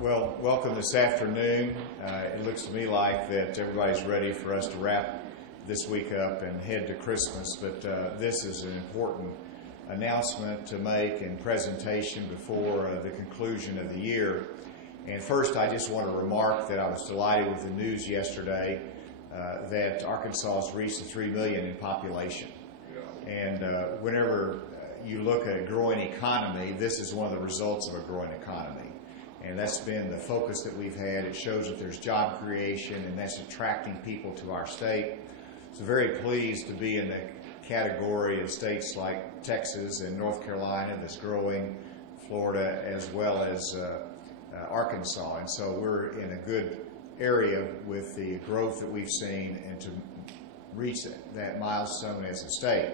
Well, welcome this afternoon. It looks to me like that everybody's ready for us to wrap this week up and head to Christmas, but this is an important announcement to make and presentation before the conclusion of the year. And first, I just want to remark that I was delighted with the news yesterday that Arkansas has reached the 3 million in population. And whenever you look at a growing economy, this is one of the results of a growing economy. And that's been the focus that we've had. It shows that there's job creation, and that's attracting people to our state. So very pleased to be in the category of states like Texas and North Carolina that's growing, Florida, as well as Arkansas. And so we're in a good area with the growth that we've seen and to reach that milestone as a state.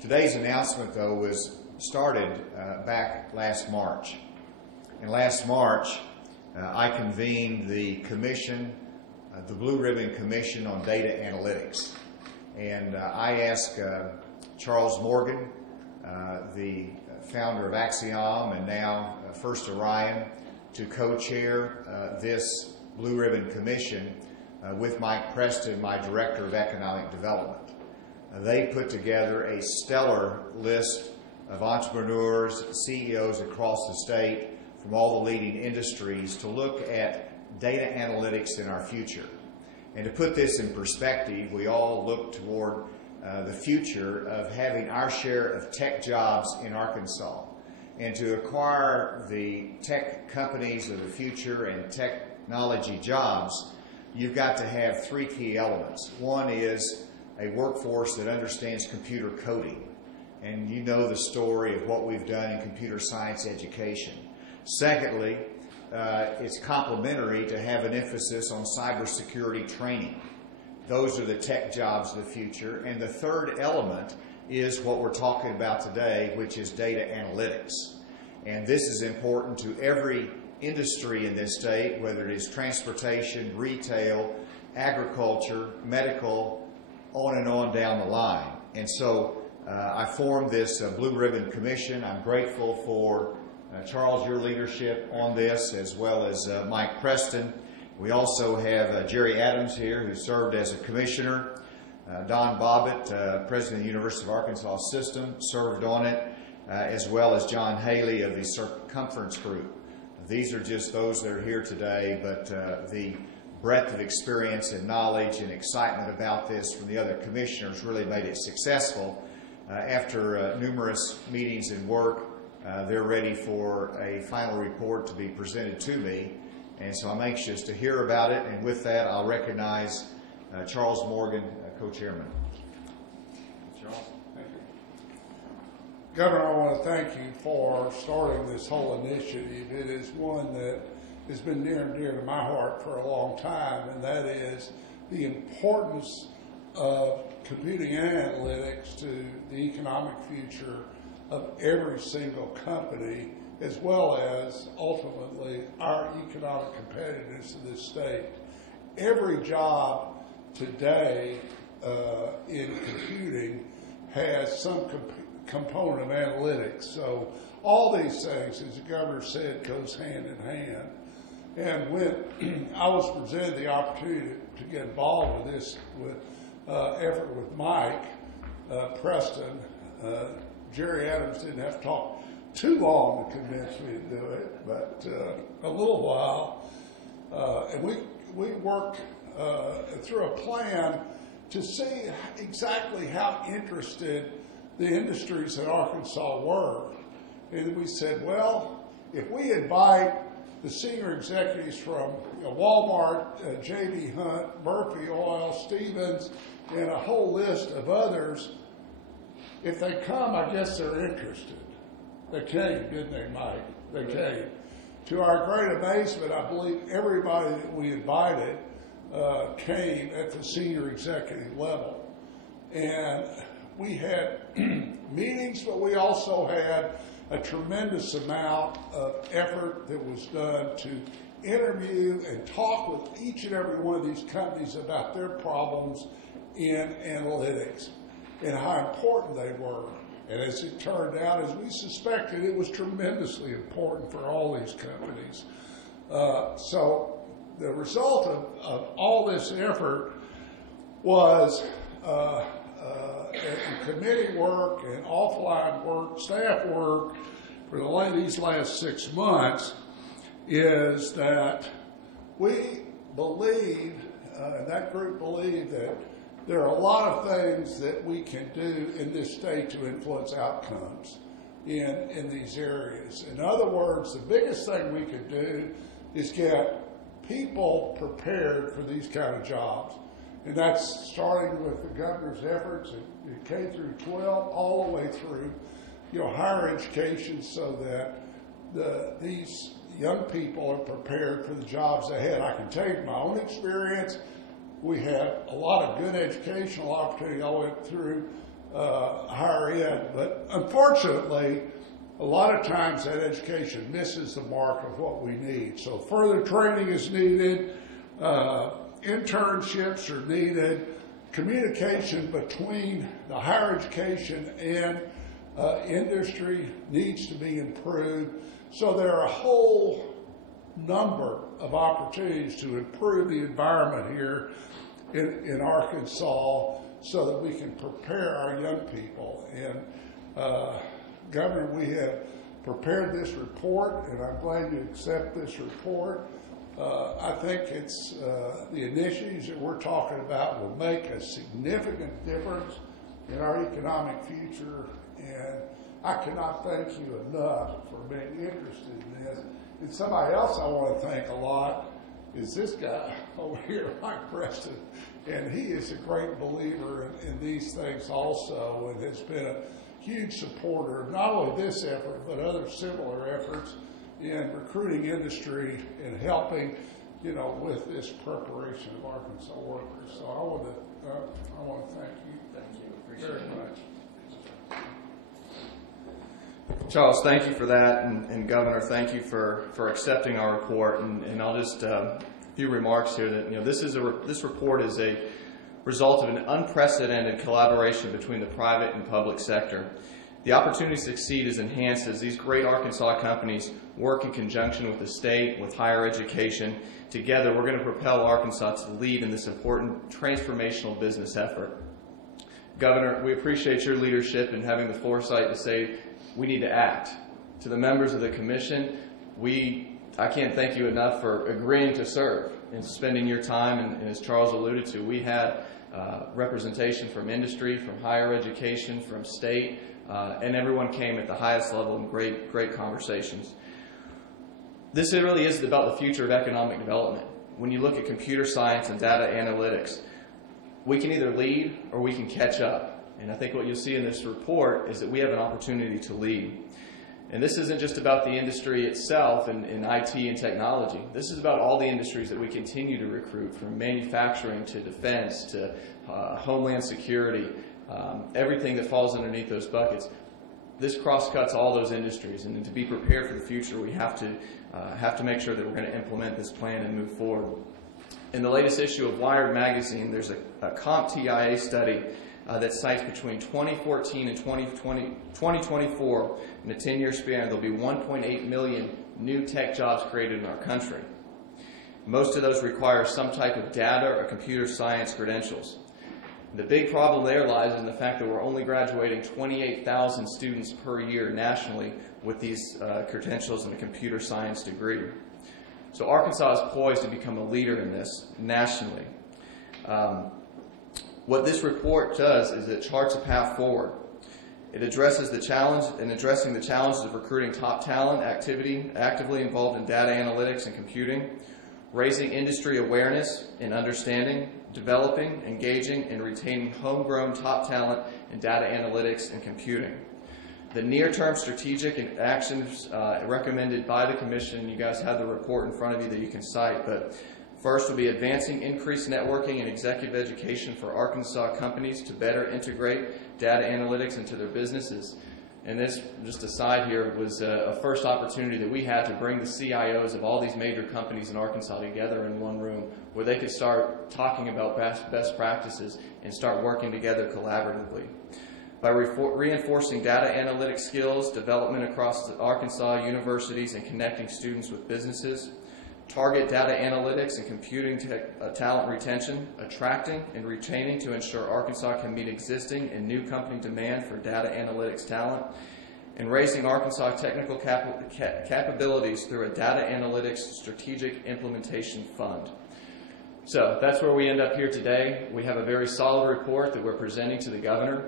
Today's announcement, though, was started back last March. And last March, I convened the commission, the Blue Ribbon Commission on Data Analytics. And I asked Charles Morgan, the founder of Axiom and now First Orion, to co-chair this Blue Ribbon Commission with Mike Preston, my Director of Economic Development. They put together a stellar list of entrepreneurs, CEOs across the state from all the leading industries to look at data analytics in our future. And to put this in perspective, we all look toward the future of having our share of tech jobs in Arkansas. And to acquire the tech companies of the future and technology jobs, you've got to have three key elements. One is a workforce that understands computer coding. And you know the story of what we've done in computer science education. Secondly, it's complementary to have an emphasis on cybersecurity training. Those are the tech jobs of the future. And the third element is what we're talking about today, which is data analytics. And this is important to every industry in this state, whether it is transportation, retail, agriculture, medical, on and on down the line. And so I formed this Blue Ribbon Commission. I'm grateful for Charles, your leadership on this, as well as Mike Preston. We also have Jerry Adams here, who served as a commissioner. Don Bobbitt, president of the University of Arkansas System, served on it, as well as John Haley of the Circumference Group. These are just those that are here today, but the breadth of experience and knowledge and excitement about this from the other commissioners really made it successful. After numerous meetings and work, they're ready for a final report to be presented to me, and so I'm anxious to hear about it. And with that, I'll recognize Charles Morgan, co-chairman. Charles. Thank you. Governor, I want to thank you for starting this whole initiative. It is one that has been near and dear to my heart for a long time, and that is the importance of computing and analytics to the economic future of every single company, as well as ultimately our economic competitiveness of this state. Every job today in computing has some component of analytics. So all these things, as the governor said, goes hand in hand. And when I was presented the opportunity to get involved with this effort with Mike Preston, Jerry Adams didn't have to talk too long to convince me to do it, but a little while. And we worked through a plan to see exactly how interested the industries in Arkansas were. And we said, well, if we invite the senior executives from Walmart, J.B. Hunt, Murphy Oil, Stevens, and a whole list of others, if they come, I guess they're interested. They came, didn't they, Mike? They came. To our great amazement, I believe everybody that we invited came at the senior executive level. And we had meetings, but we also had a tremendous amount of effort that was done to interview and talk with each and every one of these companies about their problems in analytics and how important they were. And as it turned out, as we suspected, it was tremendously important for all these companies. So the result of all this effort was committee work and offline work, staff work for these last 6 months, is that we believe, and that group believed, that there are a lot of things that we can do in this state to influence outcomes in these areas. In other words, the biggest thing we could do is get people prepared for these kind of jobs. And that's starting with the governor's efforts in K through 12, all the way through, higher education, so that these young people are prepared for the jobs ahead. I can tell you from my own experience, we had a lot of good educational opportunity all the way through higher ed, but unfortunately, a lot of times that education misses the mark of what we need. So further training is needed, internships are needed, communication between the higher education and industry needs to be improved. So there are a whole number of opportunities to improve the environment here in Arkansas so that we can prepare our young people. And Governor, we have prepared this report, and I'm glad you accept this report. I think it's the initiatives that we're talking about will make a significant difference in our economic future, and I cannot thank you enough for being interested in this. And somebody else I want to thank a lot is this guy over here, Mike Preston, and he is a great believer in these things also, and has been a huge supporter of not only this effort, but other similar efforts in recruiting industry and helping, with this preparation of Arkansas workers. So I want to thank you. Thank you. Appreciate very it. much. Charles, thank you for that, and Governor, thank you for accepting our report. And I'll just a few remarks here that this report is a result of an unprecedented collaboration between the private and public sector. The opportunity to succeed is enhanced as these great Arkansas companies work in conjunction with the state, with higher education. Together, we're going to propel Arkansas to lead in this important transformational business effort. Governor, we appreciate your leadership in having the foresight to say we need to act. To the members of the commission, I can't thank you enough for agreeing to serve and spending your time. And as Charles alluded to, we had representation from industry, from higher education, from state, and everyone came at the highest level in great conversations. This really is about the future of economic development. When you look at computer science and data analytics, we can either lead or we can catch up. And I think what you'll see in this report is that we have an opportunity to lead. And this isn't just about the industry itself in IT and technology. This is about all the industries that we continue to recruit, from manufacturing to defense to homeland security, everything that falls underneath those buckets. This cross-cuts all those industries, and to be prepared for the future, we have to make sure that we're going to implement this plan and move forward. In the latest issue of Wired magazine, there's a CompTIA study that cites between 2014 and 2024, in a 10-year span, there'll be 1.8 million new tech jobs created in our country. Most of those require some type of data or computer science credentials. The big problem there lies in the fact that we're only graduating 28,000 students per year nationally with these credentials and a computer science degree. So Arkansas is poised to become a leader in this nationally. What this report does is it charts a path forward. It addresses the challenge in addressing the challenges of recruiting top talent, actively involved in data analytics and computing, raising industry awareness and understanding, developing, engaging, and retaining homegrown top talent in data analytics and computing. The near-term strategic actions recommended by the Commission, you guys have the report in front of you that you can cite, but first will be advancing increased networking and executive education for Arkansas companies to better integrate data analytics into their businesses. And this, just aside here, was a first opportunity that we had to bring the CIOs of all these major companies in Arkansas together in one room where they could start talking about best practices and start working together collaboratively. By reinforcing data analytics skills, development across the Arkansas universities, and connecting students with businesses, target data analytics and computing talent retention, attracting and retaining to ensure Arkansas can meet existing and new company demand for data analytics talent, and raising Arkansas technical capabilities through a data analytics strategic implementation fund. So that's where we end up here today. We have a very solid report that we're presenting to the governor.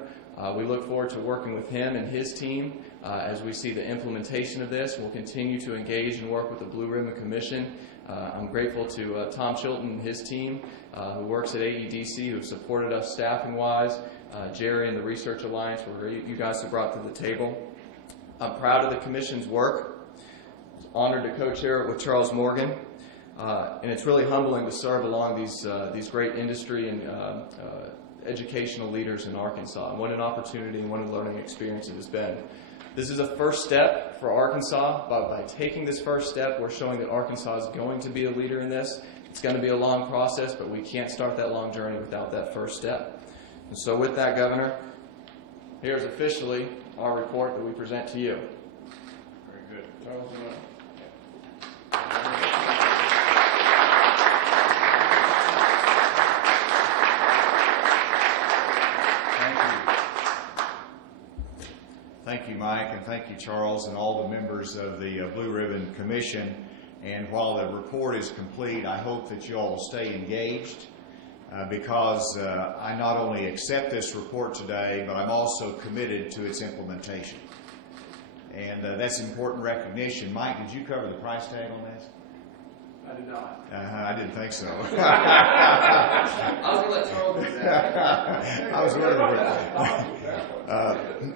We look forward to working with him and his team as we see the implementation of this. We'll continue to engage and work with the Blue Ribbon Commission. I'm grateful to Tom Chilton and his team who works at AEDC, who have supported us staffing-wise, Jerry and the Research Alliance, where you guys have brought to the table. I'm proud of the Commission's work. I was honored to co-chair it with Charles Morgan. And it's really humbling to serve along these great industry and educational leaders in Arkansas. And what an opportunity and what a learning experience it has been. This is a first step for Arkansas. By taking this first step, we're showing that Arkansas is going to be a leader in this. It's going to be a long process, but we can't start that long journey without that first step. And so with that, Governor, here's officially our report that we present to you. Very good. Charles, Thank you, Mike, and thank you, Charles, and all the members of the Blue Ribbon Commission. And while the report is complete, I hope that you all will stay engaged because I not only accept this report today, but I'm also committed to its implementation. And that's important recognition. Mike, did you cover the price tag on this? I did not. I didn't think so. I was going to let Charles do that. I was worried.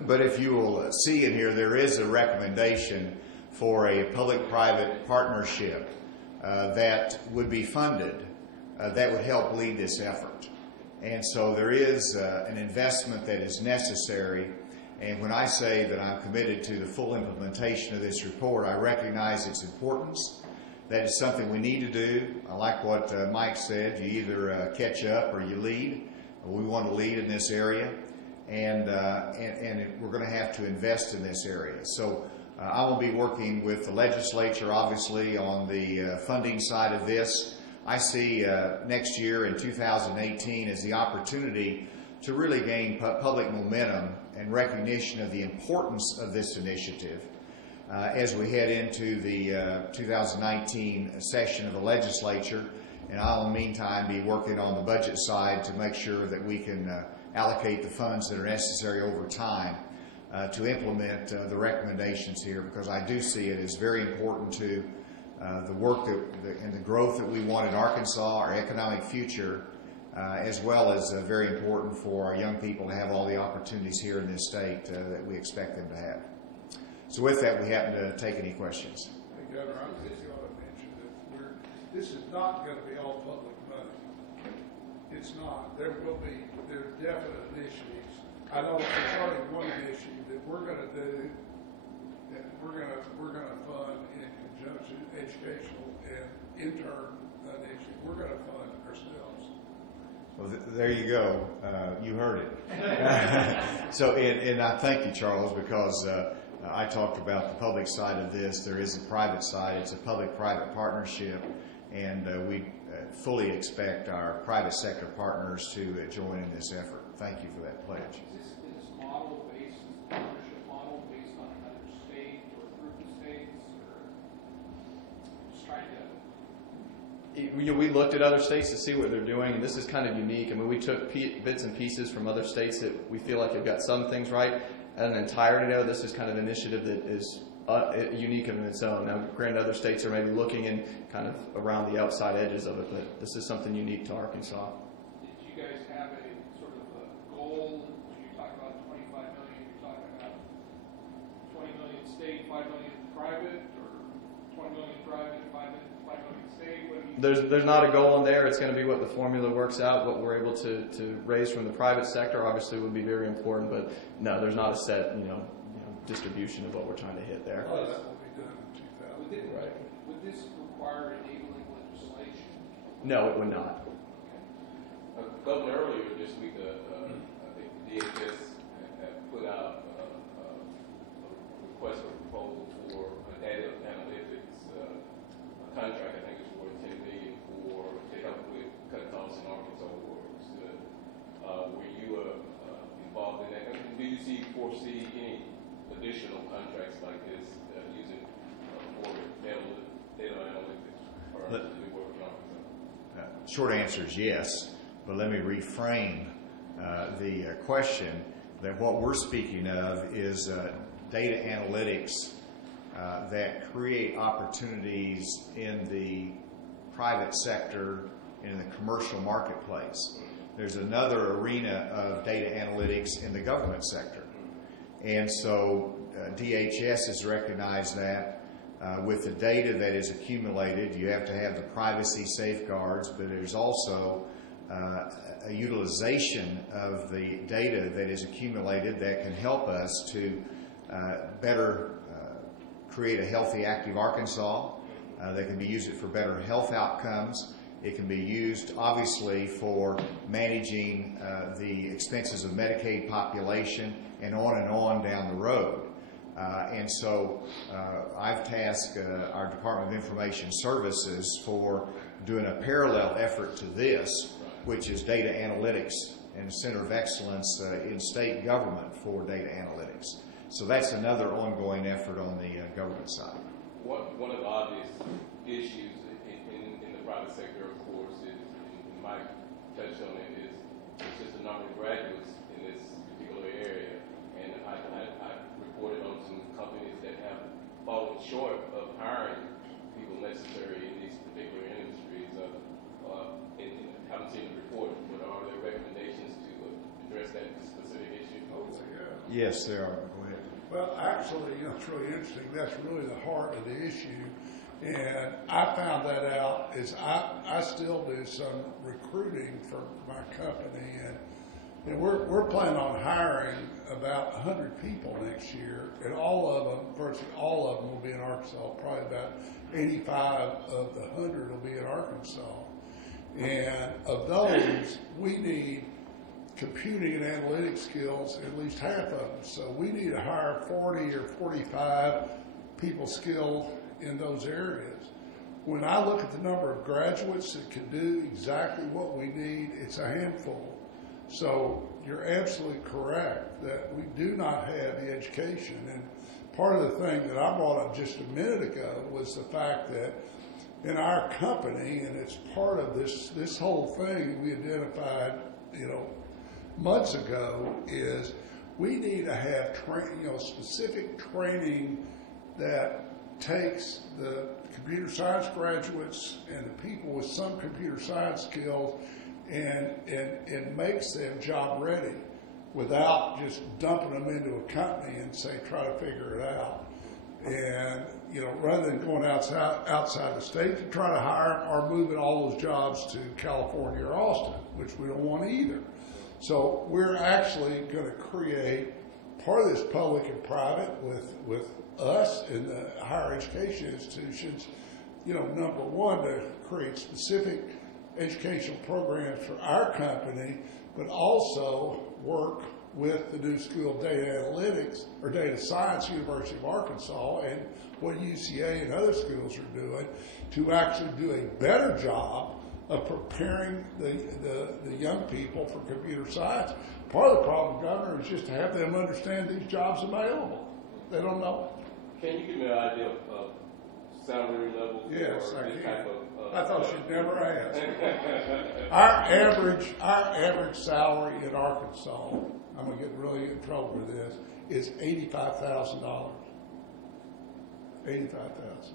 But if you will see in here, there is a recommendation for a public-private partnership that would be funded that would help lead this effort. And so there is an investment that is necessary. And when I say that I'm committed to the full implementation of this report, I recognize its importance. That is something we need to do. I like what Mike said. You either catch up or you lead. We want to lead in this area. And we're going to have to invest in this area. So I will be working with the legislature, obviously, on the funding side of this. I see next year in 2018 as the opportunity to really gain public momentum and recognition of the importance of this initiative as we head into the 2019 session of the legislature. And I'll, in the meantime, be working on the budget side to make sure that we can allocate the funds that are necessary over time to implement the recommendations here, because I do see it as very important to the work and the growth that we want in Arkansas, our economic future, as well as very important for our young people to have all the opportunities here in this state that we expect them to have. So with that, we happen to take any questions. Hey, Governor, I just want to mention that this is not going to be all public money. It's not. There are definite initiatives. I know concerning one initiative that we're going to do, that we're going to fund in conjunction educational and intern initiative. We're going to fund ourselves. Well, there you go. You heard it. So, and I thank you, Charles, because I talked about the public side of this. There is a private side. It's a public-private partnership, and we fully expect our private sector partners to join in this effort. Thank you for that pledge. Is this model-based, partnership model based on another state or group of states, or just trying to... We looked at other states to see what they're doing, and this is kind of unique. I mean, we took bits and pieces from other states that we feel like have got some things right. At an entirety, though, this is kind of an initiative that is unique in its own. Now, granted, other states are maybe looking in kind of around the outside edges of it, but this is something unique to Arkansas. Did you guys have a sort of a goal? When you talk about $25 million, you're talking about $20 million state, $5 million private, or $20 million private, $5 million state? What do you... There's not a goal in there. It's going to be what the formula works out. What we're able to raise from the private sector obviously would be very important, but no, there's not a set distribution of what we're trying to hit there. Oh, that will be done in 2000. Right. Would this require enabling legislation? No, it would not. Governor, earlier this week, I think the DHS had put out a request for proposal for a data analytics contract. I think it's Charleston, Arkansas were stood. Were you involved in that? And do you foresee any additional contracts like this using for data analytics or do you work in Arkansas? Short answer is yes, but let me reframe the question. That what we're speaking of is data analytics that create opportunities in the private sector and in the commercial marketplace. There's another arena of data analytics in the government sector. And so DHS has recognized that with the data that is accumulated, you have to have the privacy safeguards, but there's also a utilization of the data that is accumulated that can help us to better create a healthy, active Arkansas. That can be used for better health outcomes. It can be used, obviously, for managing the expenses of Medicaid population and on down the road. And so I've tasked our Department of Information Services for doing a parallel effort to this, which is data analytics and a center of excellence in state government for data analytics. So that's another ongoing effort on the government side. One of the obvious issues in the private sector, of course, is, and Mike touched on it, is just the number of graduates in this particular area. And I reported on some companies that have fallen short of hiring people necessary in these particular industries. I haven't seen the report, but are there recommendations to address that specific issue? Yes, there are. Go ahead. Well, actually, it's really interesting. That's really the heart of the issue. And I found that out is I still do some recruiting for my company, and we're planning on hiring about 100 people next year, and all of them, virtually all of them will be in Arkansas. Probably about 85 of the 100 will be in Arkansas. And of those, we need computing and analytics skills, at least half of them. So we need to hire 40 or 45 people skilled in those areas. When I look at the number of graduates that can do exactly what we need, it's a handful. So you're absolutely correct that we do not have the education. And part of the thing that I brought up just a minute ago was the fact that in our company, and it's part of this whole thing we identified, months ago, is we need to have specific training that takes the computer science graduates and the people with some computer science skills and makes them job ready without just dumping them into a company and say, try to figure it out. And, rather than going outside the state to try to hire or moving all those jobs to California or Austin, which we don't want either. So we're actually going to create part of this public and private with us in the higher education institutions, number one, to create specific educational programs for our company, but also work with the new School of Data Analytics or Data Science, University of Arkansas, and what UCA and other schools are doing to actually do a better job of preparing the young people for computer science. Part of the problem, Governor, is just to have them understand these jobs available. They don't know. Can you give me an idea of salary level? Yes, or I this can. type of, I thought you'd never ask. Our average salary in Arkansas, I'm going to get really in trouble with this, is $85,000. $85,000.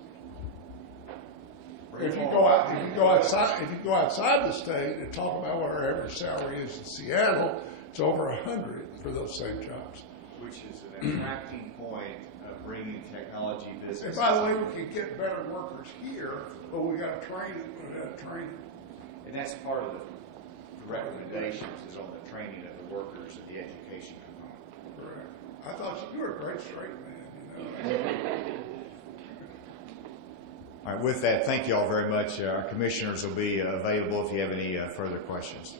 If you go outside the state and talk about what our average salary is in Seattle, it's over 100 for those same jobs. Which is an attracting point of bringing technology business. And by the way, we can get better workers here, but we got to train them. And that's part of the recommendations is on the training of the workers and the education component. Correct. I thought you were a great straight man. All right, with that, thank you all very much. Our commissioners will be available if you have any further questions.